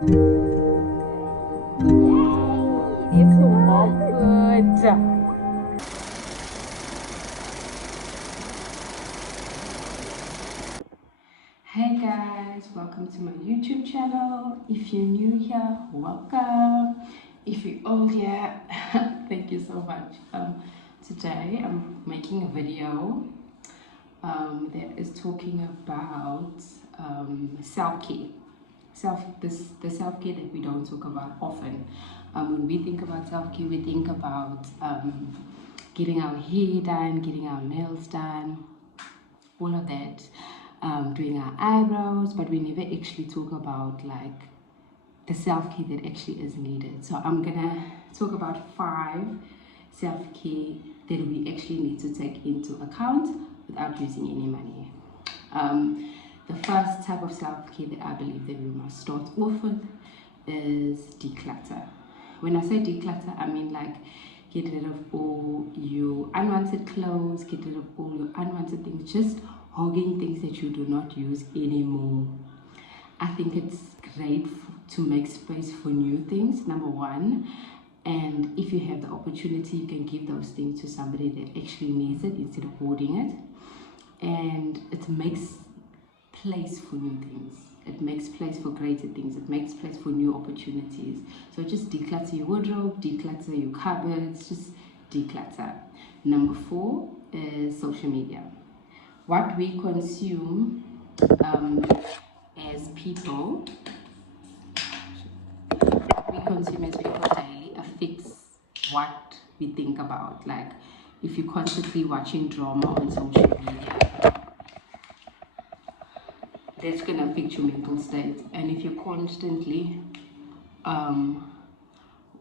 Yay! It's all good. Hey guys, welcome to my YouTube channel. If you're new here, welcome. If you're old here, thank you so much. Today I'm making a video that is talking about self-care. The self-care that we don't talk about often. When we think about self-care, we think about getting our hair done, getting our nails done, all of that, doing our eyebrows, but we never actually talk about like the self-care that actually is needed. So I'm gonna talk about 5 self-care that we actually need to take into account without using any money. The first type of self-care that I believe that we must start off with is declutter. When I say declutter, I mean like get rid of all your unwanted clothes, get rid of all your unwanted things, just hogging things that you do not use anymore. I think it's great to make space for new things, number one. And if you have the opportunity, you can give those things to somebody that actually needs it instead of hoarding it. And it makes place for new things. It makes place for greater things. It makes place for new opportunities. So just declutter your wardrobe, declutter your cupboards, just declutter. Number 4 is social media. What we consume as people, daily affects what we think about. Like if you're constantly watching drama on social media, that's going to affect your mental state. And if you're constantly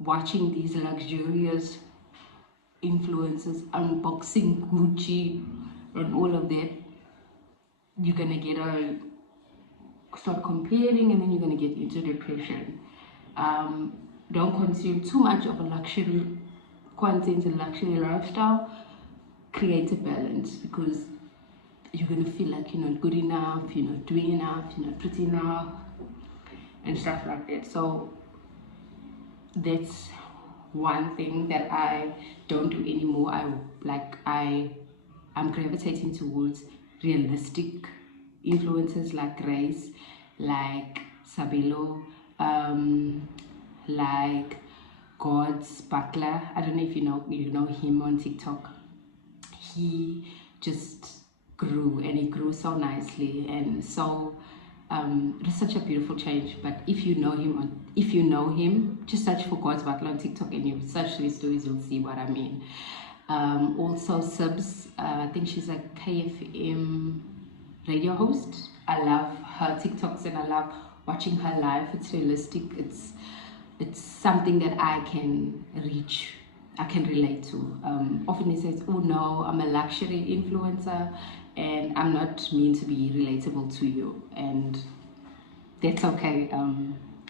watching these luxurious influencers unboxing Gucci and all of that, you're going to start comparing, and then you're going to get into depression. Don't consume too much of a luxury content and luxury lifestyle. Create a balance, because you're going to feel like you're not good enough, you're not doing enough, you're not pretty enough, and stuff like that. So that's one thing that I don't do anymore. I'm gravitating towards realistic influencers like Grace, like Sabelo, like God's Butler. I don't know if you know him on TikTok. He just grew, and he grew so nicely, and so it was such a beautiful change. But if you know him, just search for God's Butler on TikTok, and you search his stories, you'll see what I mean. Also Sibs, I think she's a KFM radio host. I love her TikToks, and I love watching her live. It's realistic. It's something that I can relate to. Often he says, oh no, I'm a luxury influencer and I'm not meant to be relatable to you, and that's okay.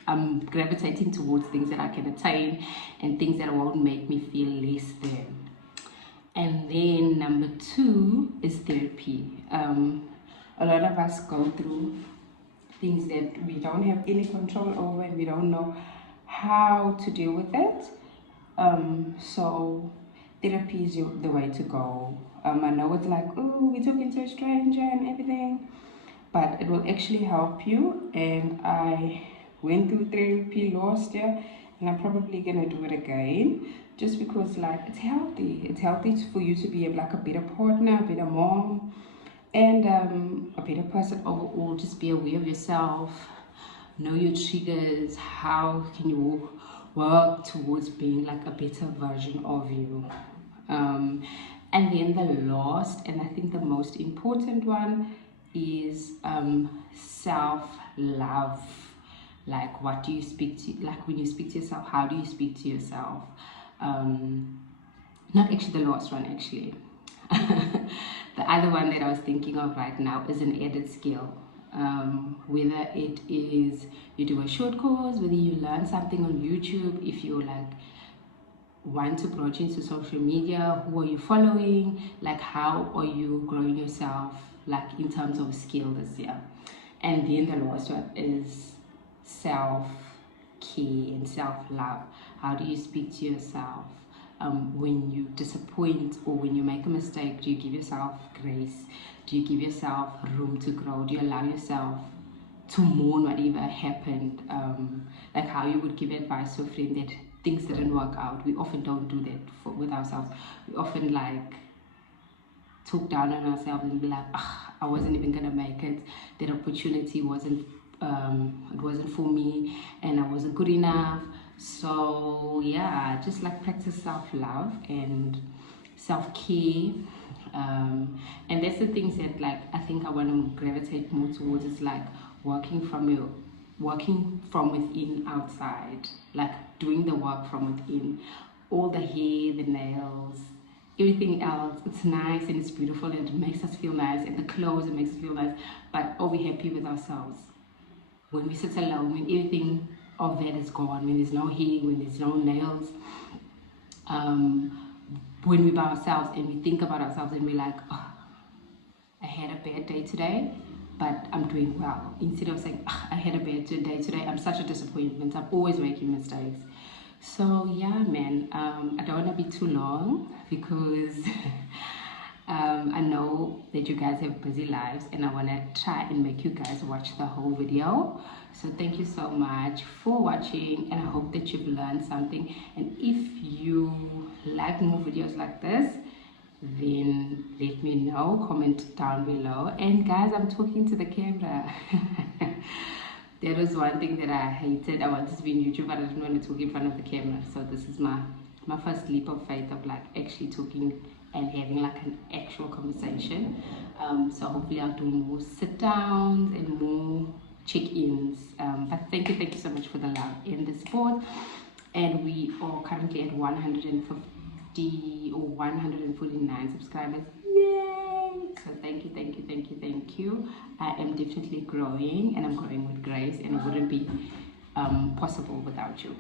I'm gravitating towards things that I can attain and things that won't make me feel less than. And then number 2 is therapy. A lot of us go through things that we don't have any control over, and we don't know how to deal with it. So therapy is the way to go. I know it's like, oh, we talking to a stranger and everything, but it will actually help you. And I went through therapy last year, and I'm probably gonna do it again, just because like it's healthy. It's healthy for you to be a better partner, a better mom, and a better person overall. Just be aware of yourself, know your triggers, how can you work towards being like a better version of you. And then the last, and I think the most important one, is self-love. Like, what do you speak to, like when you speak to yourself, how do you speak to yourself? Not actually the last one, actually. The other one that I was thinking of right now is an added skill. Whether it is you do a short course, whether you learn something on YouTube, if you're like want to branch into social media, who are you following, like how are you growing yourself like in terms of skill this year. And then the last one is self self-care and self-love. How do you speak to yourself? When you disappoint or when you make a mistake, do you give yourself grace? Do you give yourself room to grow? Do you allow yourself to mourn whatever happened? Like how you would give advice to a friend that things didn't work out. We often don't do that with ourselves. We often like talk down on ourselves and be like, I wasn't even gonna make it. That opportunity wasn't it wasn't for me, and I wasn't good enough. So yeah, just like practice self-love and self-care. And that's the things that like I think I want to gravitate more towards. Is like working from within outside, like doing the work from within. All the hair, the nails, everything else, it's nice and it's beautiful and it makes us feel nice, and the clothes, it makes us feel nice, but are we happy with ourselves? When we sit alone, when everything of that is gone, when there's no hair, when there's no nails, when we're by ourselves and we think about ourselves and we're like, oh, I had a bad day today, but I'm doing well. Instead of saying, oh, I had a bad day today, I'm such a disappointment, I'm always making mistakes. So yeah, man, I don't want to be too long because I know that you guys have busy lives and I want to try and make you guys watch the whole video. So thank you so much for watching, and I hope that you've learned something. And if you like more videos like this, then let me know, comment down below. And guys, I'm talking to the camera. That was one thing that I hated. I wanted to be in YouTube, but I didn't want to talk in front of the camera. So this is my first leap of faith of like actually talking and having like an actual conversation. So hopefully I'll do more sit downs and more check-ins. But thank you so much for the love and the support. And we are currently at 150 or 149 subscribers. Yay! So thank you. I am definitely growing, and I'm growing with grace, and it wouldn't be possible without you.